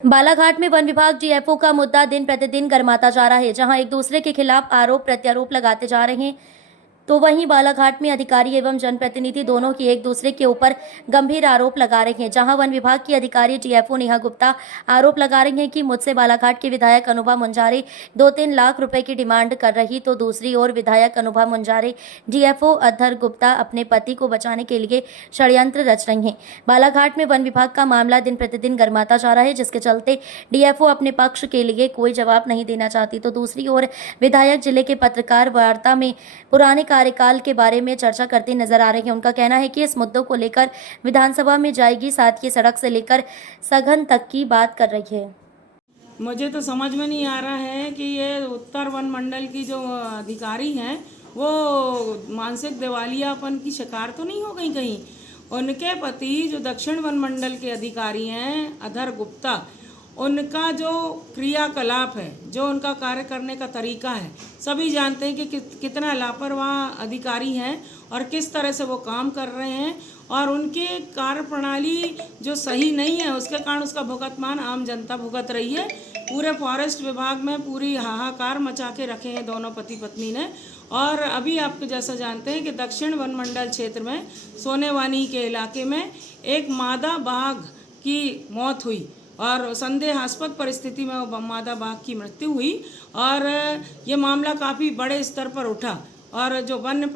बालाघाट में वन विभाग डीएफओ का मुद्दा दिन प्रतिदिन गर्माता जा रहा है। जहां एक दूसरे के खिलाफ आरोप प्रत्यारोप लगाते जा रहे हैं, तो वहीं बालाघाट में अधिकारी एवं जनप्रतिनिधि दोनों की एक दूसरे के ऊपर गंभीर आरोप लगा रहे हैं। जहां वन विभाग की अधिकारी डीएफओ नेहा गुप्ता आरोप लगा रही हैं कि मुझसे बालाघाट के विधायक अनुभा मुंजारे 2-3 लाख रुपए की डिमांड कर रही, तो दूसरी ओर विधायक अनुभा मुंजारे डीएफओ अधर गुप्ता अपने पति को बचाने के लिए षड्यंत्र रच रही हैं। बालाघाट में वन विभाग का मामला दिन प्रतिदिन गर्माता जा रहा है, जिसके चलते डीएफओ अपने पक्ष के लिए कोई जवाब नहीं देना चाहती, तो दूसरी ओर विधायक जिले के पत्रकार वार्ता में पुराने कार्यकाल के बारे में चर्चा करते नजर आ रहे हैं। उनका कहना है कि इस मुद्दों को लेकर विधानसभा में जाएगी, साथ ही सड़क से लेकर सघन तक की बात कर रही है। मुझे तो समझ में नहीं आ रहा है कि ये उत्तर वन मंडल की जो अधिकारी हैं वो मानसिक दिवालियापन की शिकार तो नहीं हो गई कहीं। उनके पति जो दक्षिण वन मंडल के अधिकारी हैं अधर गुप्ता, उनका जो क्रियाकलाप है, जो उनका कार्य करने का तरीका है, सभी जानते हैं कि कितना लापरवाह अधिकारी हैं और किस तरह से वो काम कर रहे हैं, और उनकी कार्य प्रणाली जो सही नहीं है उसके कारण उसका भुगतान आम जनता भुगत रही है। पूरे फॉरेस्ट विभाग में पूरी हाहाकार मचा के रखे हैं दोनों पति पत्नी ने। और अभी आप जैसा जानते हैं कि दक्षिण वन मंडल क्षेत्र में सोनेवानी के इलाके में एक मादा बाघ की मौत हुई और संदेहास्पद परिस्थिति में वो मादा बाघ की मृत्यु हुई, और ये मामला काफ़ी बड़े स्तर पर उठा। और जो वन्य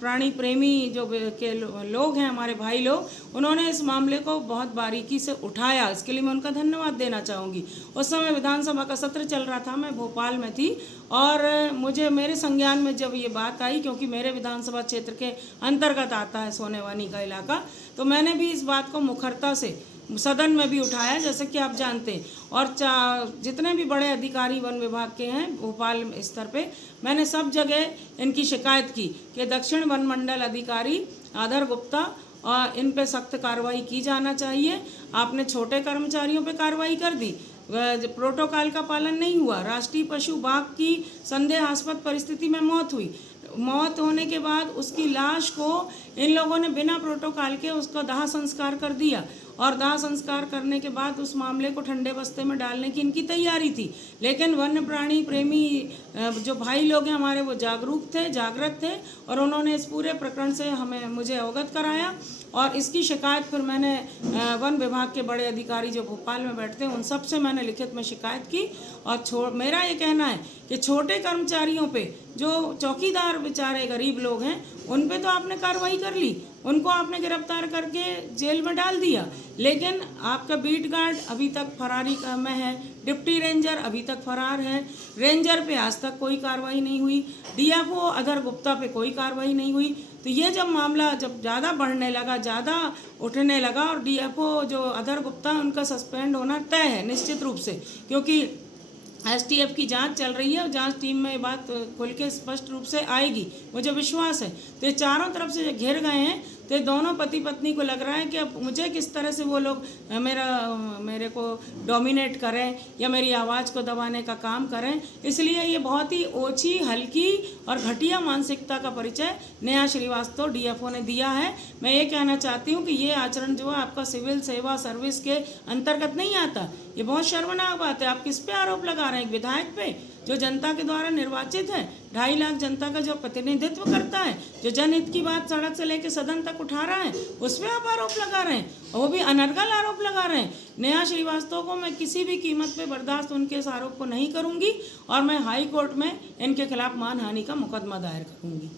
प्राणी प्रेमी जो के लोग हैं, हमारे भाई लोग, उन्होंने इस मामले को बहुत बारीकी से उठाया। इसके लिए मैं उनका धन्यवाद देना चाहूँगी। उस समय विधानसभा का सत्र चल रहा था, मैं भोपाल में थी, और मुझे मेरे संज्ञान में जब ये बात आई, क्योंकि मेरे विधानसभा क्षेत्र के अंतर्गत आता है सोनेवानी का इलाका, तो मैंने भी इस बात को मुखरता से सदन में भी उठाया, जैसे कि आप जानते हैं। और जितने भी बड़े अधिकारी वन विभाग के हैं भोपाल स्तर पे, मैंने सब जगह इनकी शिकायत की कि दक्षिण वन मंडल अधिकारी अधर गुप्ता और इन पे सख्त कार्रवाई की जाना चाहिए। आपने छोटे कर्मचारियों पे कार्रवाई कर दी, प्रोटोकॉल का पालन नहीं हुआ, राष्ट्रीय पशु बाघ की संदेहास्पद परिस्थिति में मौत हुई। मौत होने के बाद उसकी लाश को इन लोगों ने बिना प्रोटोकॉल के उसका दाह संस्कार कर दिया, और दाह संस्कार करने के बाद उस मामले को ठंडे बस्ते में डालने की इनकी तैयारी थी। लेकिन वन्य प्राणी प्रेमी जो भाई लोग हैं हमारे, वो जागृत थे, और उन्होंने इस पूरे प्रकरण से मुझे अवगत कराया। और इसकी शिकायत फिर मैंने वन विभाग के बड़े अधिकारी जो भोपाल में बैठते हैं उन सब से मैंने लिखित में शिकायत की। और मेरा ये कहना है कि छोटे कर्मचारियों पे, जो चौकीदार बेचारे गरीब लोग हैं, उन पे तो आपने कार्रवाई कर ली, उनको आपने गिरफ्तार करके जेल में डाल दिया, लेकिन आपका बीट गार्ड अभी तक फरारी में है, डिप्टी रेंजर अभी तक फरार है, रेंजर पे आज तक कोई कार्रवाई नहीं हुई, डीएफओ अधर गुप्ता पे कोई कार्रवाई नहीं हुई। तो ये जब मामला जब ज़्यादा बढ़ने लगा, ज़्यादा उठने लगा, और डीएफओ जो अधर गुप्ता, उनका सस्पेंड होना तय है निश्चित रूप से, क्योंकि एसटीएफ की जांच चल रही है और जांच टीम में ये बात खुल के स्पष्ट रूप से आएगी, मुझे विश्वास है। तो ये चारों तरफ से घिर गए हैं, तो दोनों पति पत्नी को लग रहा है कि अब मुझे किस तरह से वो लोग मेरे को डोमिनेट करें या मेरी आवाज़ को दबाने का काम करें। इसलिए ये बहुत ही ओछी, हल्की और घटिया मानसिकता का परिचय नेहा श्रीवास्तव डीएफओ ने दिया है। मैं ये कहना चाहती हूँ कि ये आचरण जो है आपका सिविल सेवा सर्विस के अंतर्गत नहीं आता। ये बहुत शर्मनाक बात है। आप किस पे आरोप लगा रहे हैं? एक विधायक पे, जो जनता के द्वारा निर्वाचित है, 2.5 लाख जनता का जो प्रतिनिधित्व करता है, जो जनहित की बात सड़क से लेकर सदन तक उठा रहा है, उस पर आप आरोप लगा रहे हैं, और वो भी अनर्गल आरोप लगा रहे हैं। नेहा श्रीवास्तव को मैं किसी भी कीमत पे बर्दाश्त उनके इस आरोप को नहीं करूंगी, और मैं हाई कोर्ट में इनके खिलाफ मानहानि का मुकदमा दायर करूंगी।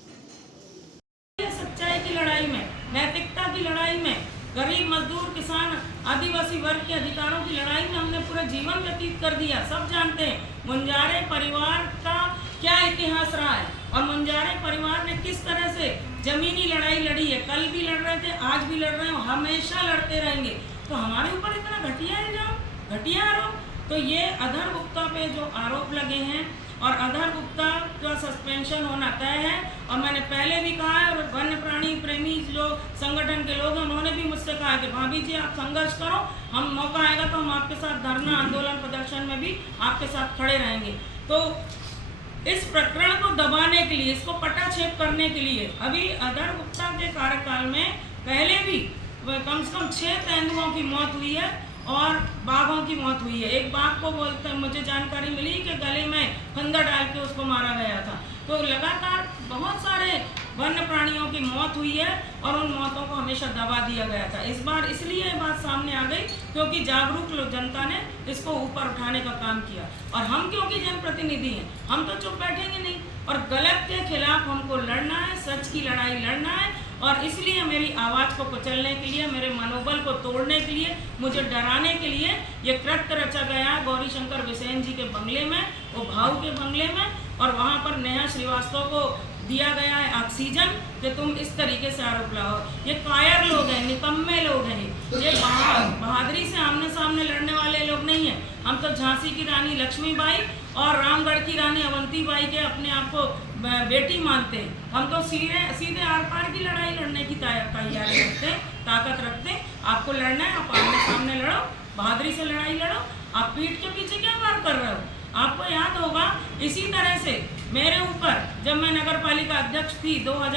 सच्चाई की लड़ाई में, नैतिकता की लड़ाई में, गरीब मजदूर किसान आदिवासी वर्ग के अधिकारों की लड़ाई में हमने पूरा जीवन व्यतीत कर दिया। सब जानते हैं मुंजारे परिवार का क्या इतिहास रहा है, और मुंजारे परिवार ने किस तरह से जमीनी लड़ाई लड़ी है। कल भी लड़ रहे थे, आज भी लड़ रहे हैं, हमेशा लड़ते रहेंगे। तो हमारे ऊपर इतना घटिया इल्जाम, घटिया आरोप। तो ये अधर गुप्ता पे जो आरोप लगे हैं, और अधर गुप्ता का सस्पेंशन होना तय है। और मैंने पहले भी कहा है, और वन्य प्राणी प्रेमी जो संगठन के लोग हैं उन्होंने भी मुझसे कहा कि भाभी जी आप संघर्ष करो, हम मौका आएगा तो हम आपके साथ धरना आंदोलन प्रदर्शन में भी आपके साथ खड़े रहेंगे। तो इस प्रकरण को दबाने के लिए, इसको पटाक्षेप करने के लिए, अभी अधर गुप्ता के कार्यकाल में पहले भी कम से कम 6 तेंदुओं की मौत हुई है, और बाघों की मौत हुई है। एक बाघ को बोलते मुझे जानकारी मिली कि गले में फंदा डाल के उसको मारा गया था। तो लगातार बहुत सारे वन्य प्राणियों की मौत हुई है और उन मौतों को हमेशा दबा दिया गया था। इस बार इसलिए ये बात सामने आ गई क्योंकि जागरूक जनता ने इसको ऊपर उठाने का काम किया, और हम क्योंकि जनप्रतिनिधि हैं हम तो चुप बैठेंगे नहीं, और गलत के खिलाफ हमको लड़ना है, सच की लड़ाई लड़ना है। और इसलिए मेरी आवाज़ को कुचलने के लिए, मेरे मनोबल को तोड़ने के लिए, मुझे डराने के लिए ये कृत्य रचा गया गौरी शंकर बिसेन जी के बंगले में, वो भाऊ के बंगले में। और वहाँ पर नेहा श्रीवास्तव को दिया गया है ऑक्सीजन कि तुम इस तरीके से आरोप लगाओ। ये कायर लोग हैं, निकम्मे लोग हैं, ये बहादुरी से आमने सामने लड़ने वाले लोग नहीं हैं। हम तो झांसी की रानी लक्ष्मीबाई और रामगढ़ की रानी अवंतीबाई के अपने आप को बेटी मानते हैं। हम तो सीधे आर पार की लड़ाई लड़ने की तैयारी रखते हैं, ताकत रखते हैं। आपको लड़ना है, आप आमने सामने लड़ो, बहादुरी से लड़ाई लड़ो। आप पीठ के पीछे क्या वार कर रहे हो? आपको याद होगा इसी तरह से मेरे ऊपर जब मैं नगर पालिका अध्यक्ष थी 2000